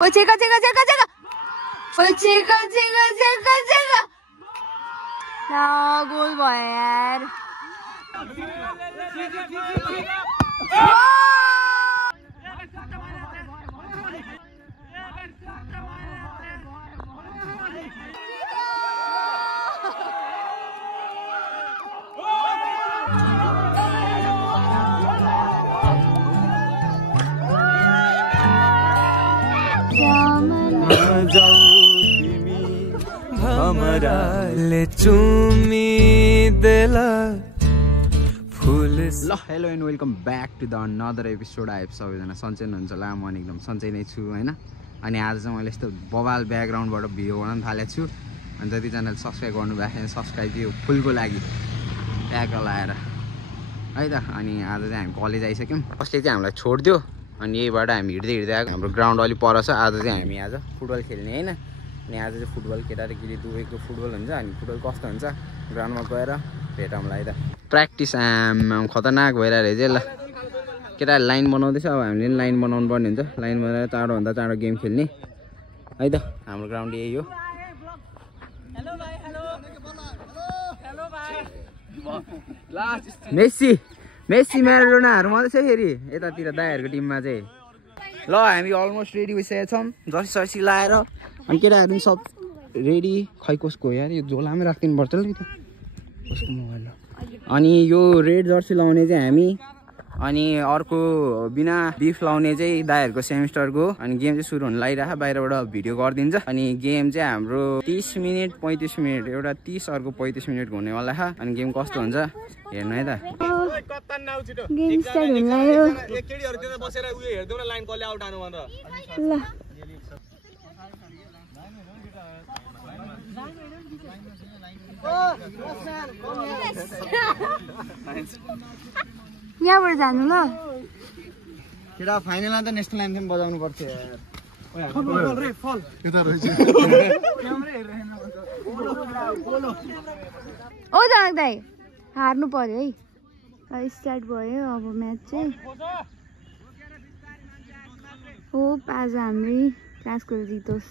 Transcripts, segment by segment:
Ôi chega. Ôi chega. ना goal भयो यार। ल hello and welcome back to the another episode. आइप सबैजना सन्चै हुनुहुन्छ होला, म एकदम सन्चै नै छु होइन। अनि आज चाहिँ मैले यस्तो बवाल ब्याकग्राउन्डबाट भिडियो बनाउन थालेको छु। अनि जतिजनाले सब्सक्राइब गर्नुभएको छैन सब्सक्राइब यो फुलको लागि ट्याग लाएर है त। अनि आज चाहिँ हामी कलेज आइसक्यौँ, कसले चाहिँ हामीलाई छोडिदियो। अनि यहीबाट हामी हिँड्दै आएको। हाम्रो ग्राउन्ड अलिक पर छ। आज चाहिँ हामी आज फुटबल खेल्ने होइन। अनि आज चाहिँ फुटबल केटा र केटी दुवैको फुटबल हुन्छ। अनि फुटबल कस्तो हुन्छ ग्राउन्डमा गएर भेटौँला है त। प्र्याक्टिस खतरनाक भइरहेको रहेछ ल। केटाहरूले लाइन बनाउँदैछ, अब हामीले पनि लाइन बनाउनु पर्ने हुन्छ। लाइन बनाएर चाँडोभन्दा चाँडो गेम खेल्ने है त। हाम्रो ग्राउन्ड यही हो। मेस्सी म्याराडोनाहरू मात्रै छ फेरि यतातिर दाइहरूको टिममा चाहिँ। ल हामी अलमोस्ट रेडी भइसकेका छौँ, जर्सी सर्सी लाएर। अनि केटाहरू पनि सब रेडी। खै कसको यार, यो झोलामै राखिदिनु पर्छ ल त कसको मोबाइल हो। अनि यो रेड जर्सी लाउने चाहिँ हामी, अनि अर्को बिना बिफ लाउने चाहिँ दाइहरूको सेमिस्टरको। अनि गेम चाहिँ सुरु हुन लागिरहेको, बाहिरबाट भिडियो गरिदिन्छ। अनि गेम चाहिँ हाम्रो 30 मिनट 35 मिनट, एउटा 30 अर्को 35 मिनटको हुनेवाला छ। अनि गेम कस्तो हुन्छ हेर्नु है त। गेम स्टार्ट हुन लाग्यो। केटीहरुतिर बसेर उयो हेर्दै न लाइन कसले आउट आनु भनेर। ल यहाँबाट जानु ल। केटा फाइनलमा त नेसनल एन्थेम बजाउनु पर्छ यार। ओ जनक दाइ हार्नु पर्यो है। स्टार्ट भयो अब म्याच चाहिँ। होप आज हाम्रै क्लासको जितोस्।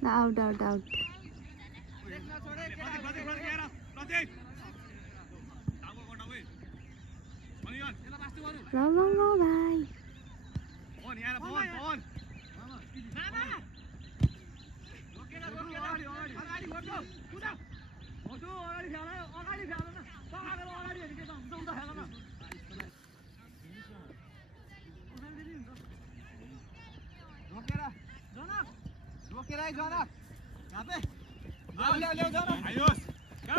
Out out out. रमाउनु भाइ।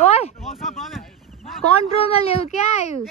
ओए कन्ट्रोलमा ल्याऊ क्या आयुष।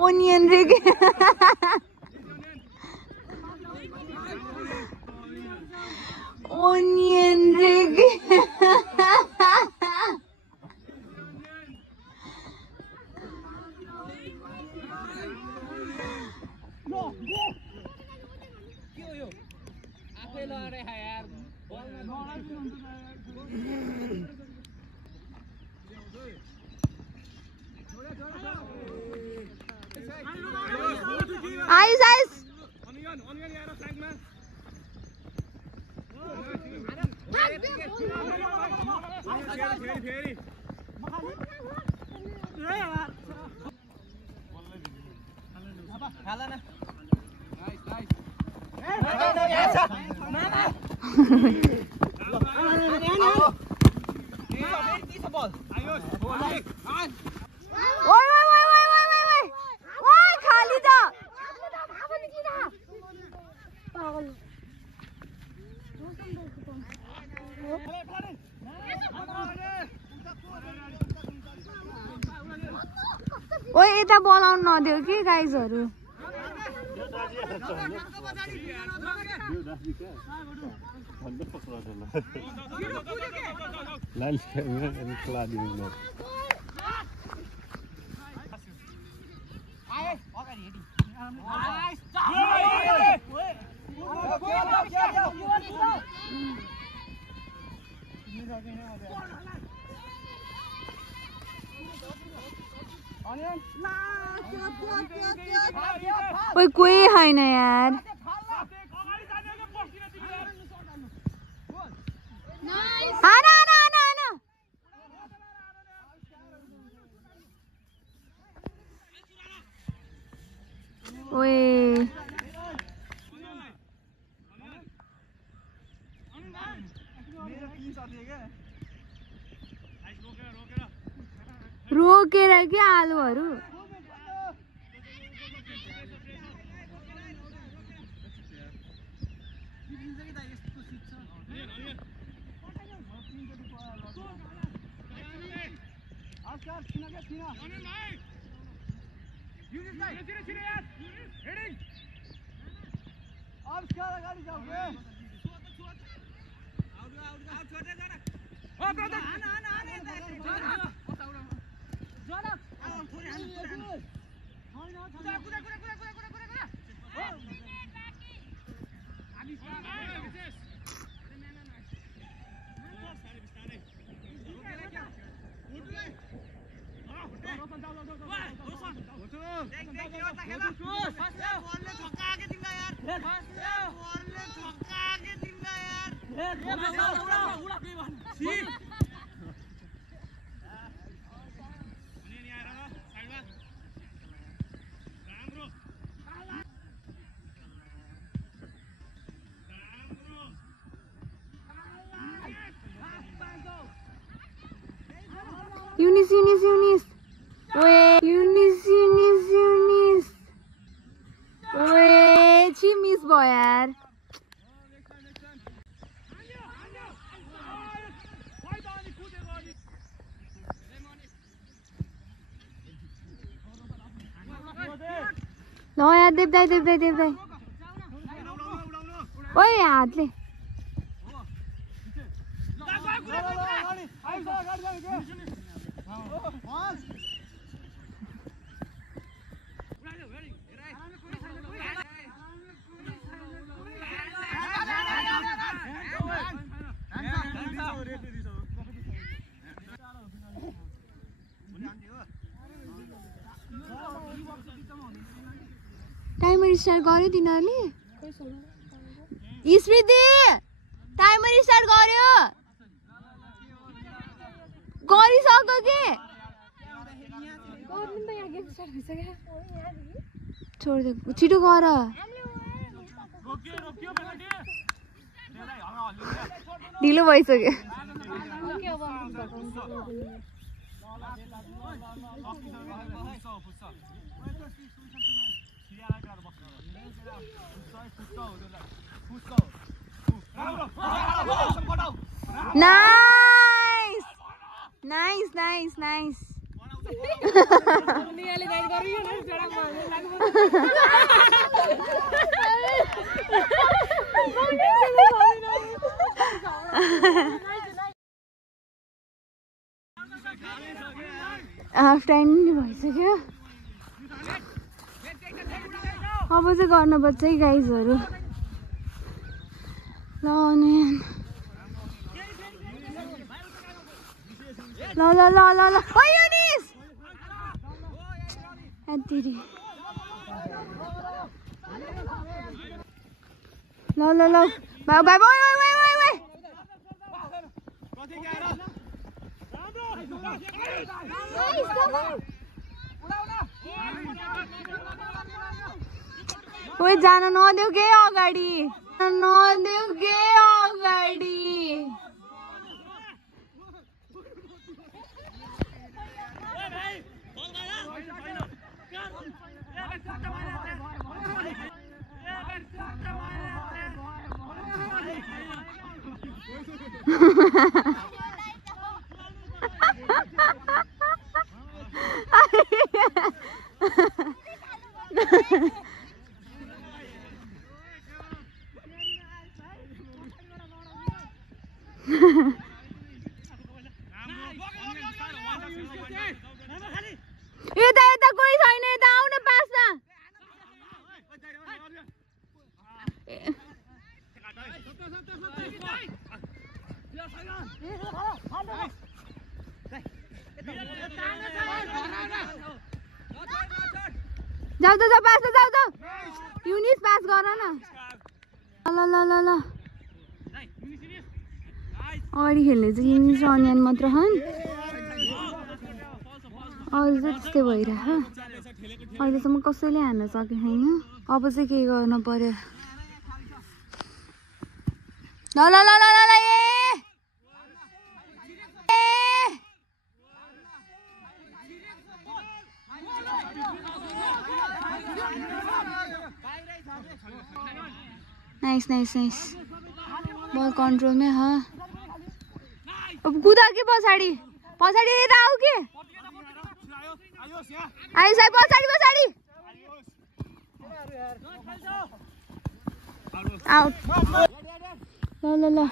ओनियन रे के ओनियन रे के आयुष आयुष खाली त ओइ यता बोलाउनु नदेऊ कि गाइजहरु ओइ कोही छैन यार आना आना आना आना ओए रोकेर के आलुहरु Eunice, Eunice, Eunice. Wait, Eunice, Eunice, Eunice. Wait, she miss boy yaar. लो यार देव दाई देव दाई देव दाई. ओए हाथ ले. टाइमर स्टार्ट गर्यो तिनीहरूले स्मृति टाइमर स्टार्ट गर्यो गरिसक्यो के छोड्दे छिटो गर ढिलो भइसक्यो Nice! Nice, nice, nice. Half time नि भइसक्यो अब चाहिँ गर्नुपर्छ है गाइजहरु ल अनि ल ल ल ल ल ओ युनिस एन्टिरी ल ल ल बाबु बाबु ओइ ओइ ओइ ओइ ओइ ओइ जान नदेऊ के अगाडि नदेऊ के अगाडि यता यता कोही छैन यता आउन पासमा जाऊ त जाऊ पास जाऊ त युनिस पास गर न ल ल ल ल अगाडि खेल्ने चाहिँ युनिस र अनियन मात्र हन् अरू चाहिँ त्यस्तै भइरह अहिलेसम्म कसैले हान्न सके छैन अब चाहिँ के गर्न पर्यो ल ल ल ल ल नाइस नाइस नाइस बल कंट्रोल में हाँ अब कूदा के पछाडी पछाडी यता आऊ के आइस आइ पछाडी पछाडी आउट ल ल ल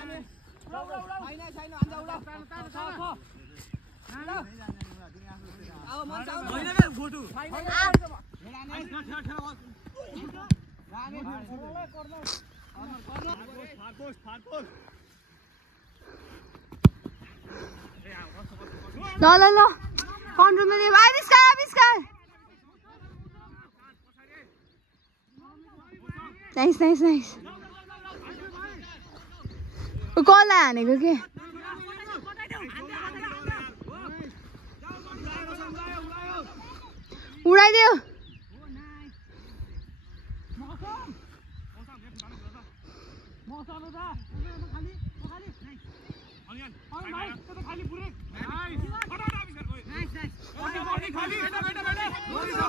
ल ल ल कन्ट्रोलमा ले आविष्कार आविष्कार नाइस नाइस नाइस कल हानेको के उडाइदियो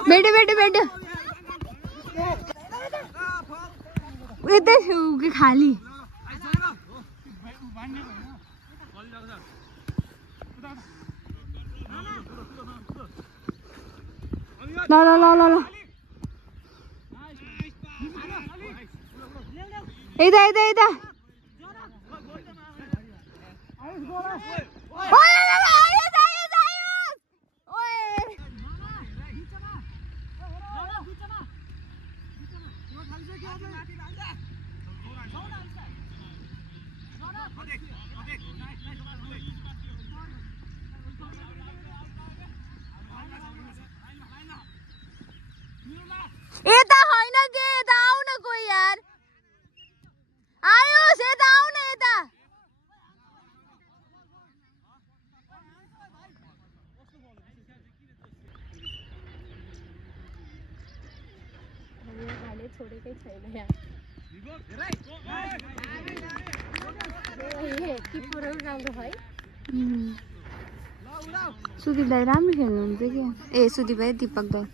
बेटे बेटे बेटे यतै के खाली ल ल ल ल ल यता यता यता यता होइन के यता आऊ न कोही यार आयोस् यता आऊ न यता छोडेकै छैन यार सुदीप दाई राम्रो खेल्नुहुन्छ कि ए सुदीप भाइ दीपक दाई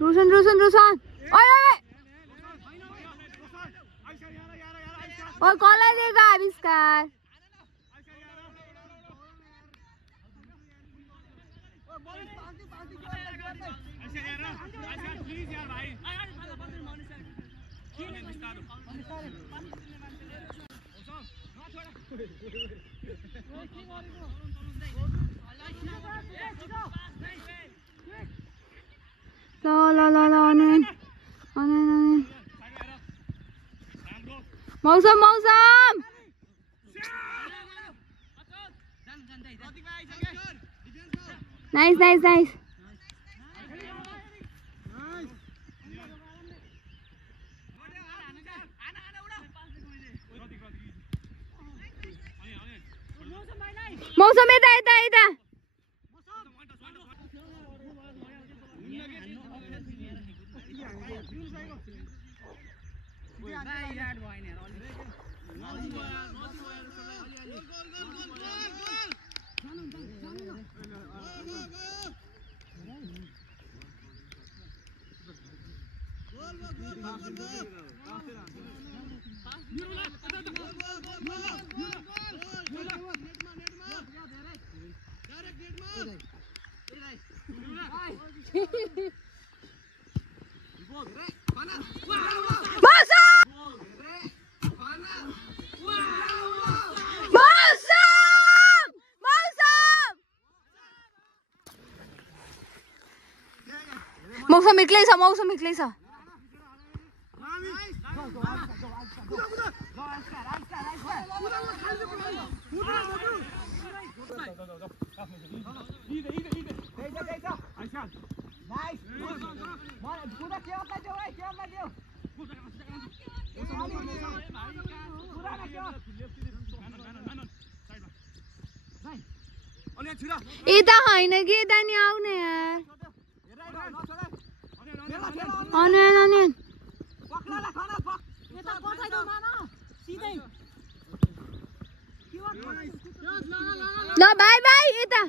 रोशन रोशन रोशन ओए ओए ओए कसलाई दिएको आविष्कार ल ल ल ल अनियन अनियन अनियन मौसम मौसम नाइस नाइस नाइस मौसम यता यता यता मौसम एक्लै छ यता होइन कि यता नि आउने यार ल बाई बाई यता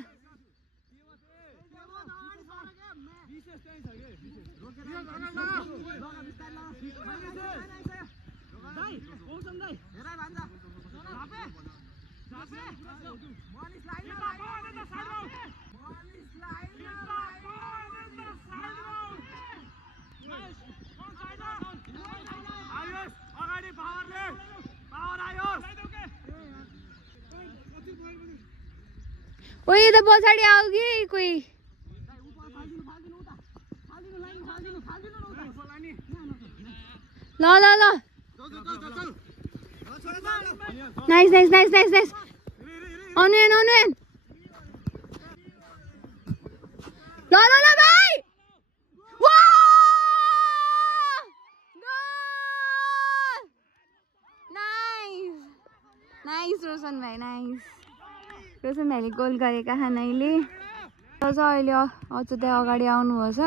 ओए त पछाडि आऊ कि कोही ल ल ल nice nice nice nice nice onion onion ल ल ल भाइ नाइस नाइस रोशन भाइ नाइस रोशन भाइले गोल गरेका खानाले अहिले अचुतै अगाडि आउनुभएछ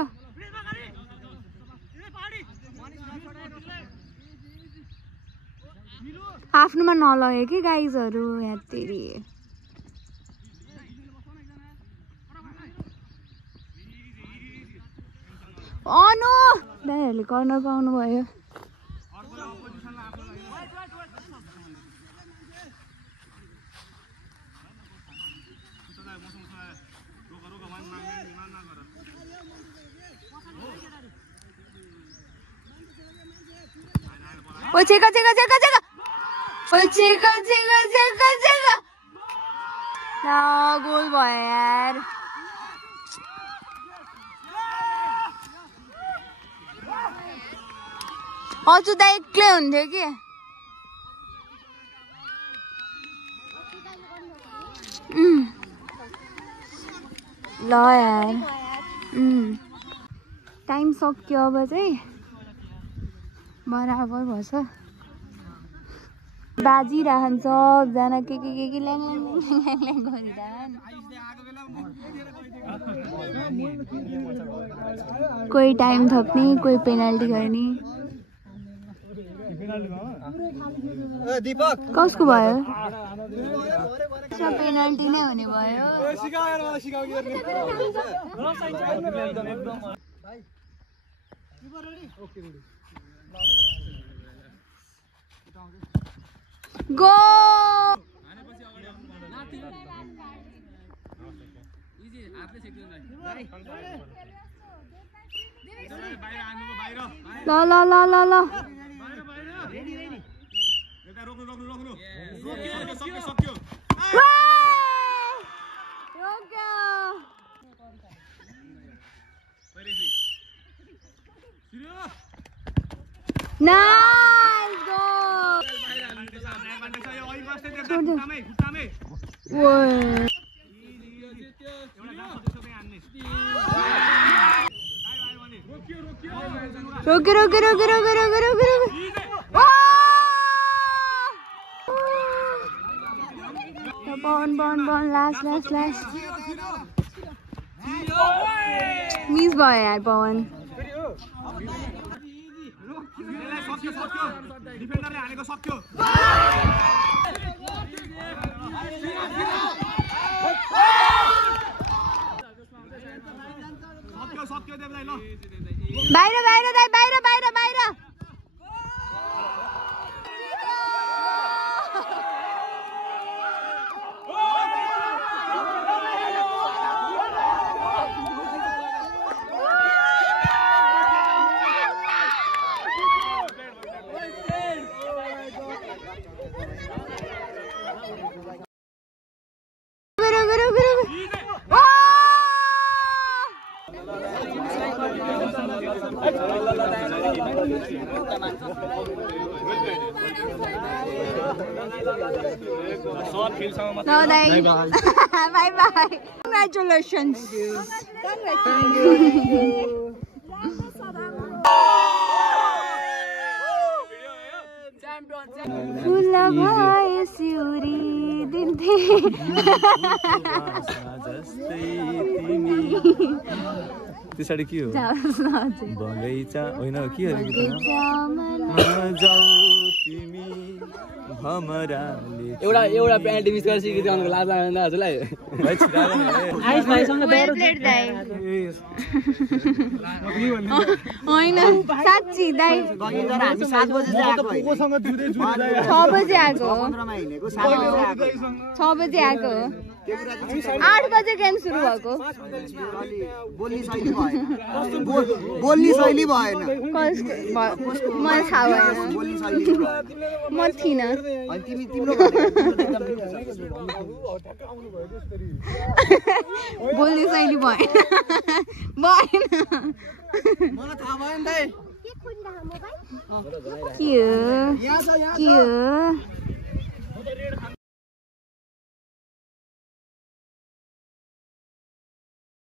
आफ्नोमा नलगे कि गाइजहरू यहाँ तेरि अनु दाइहरूले कर्नर पाउनु भयो ओ चेका चेका चेका चेका ओ चेका चेका चेका चेका ला गोल भयो यार अचुता एक्लै हुन्थ्यो कि ल यार टाइम सक्यो अब चाहिँ बराबर भएछ बाजिरहन् सबजना के ल्याङ गरिरहन् कोही टाइम थप्ने कोही पेनल्टी गर्ने कसको भयो पेनल्टी नै हुने भयो गो ल ल ल ल ल Nice goal! रोके रोके रोके रोके रोके रोके पवन लास्ट मिस भयो यार पवन डिफेन्डरले हानेको सक्यो सक्यो देवलाई ल बाहिर No, bye bye. Congratulations. फुल भयो सिउरी दिन्थे त्यसरी के हो बगैँचा होइन के हो एउटा प्यान्ट मिस गरेर सिकिदियो अन्त लाज लाग्दैन हजुरलाई होइन साँच्ची दाइ 6 बजे आएको 6 बजे आएको 8 बजे गेम सुरु भएको बोल्ने शैली भएन मलाई थाहा भएन म थिइनँ बोल्ने शैली भएन के हो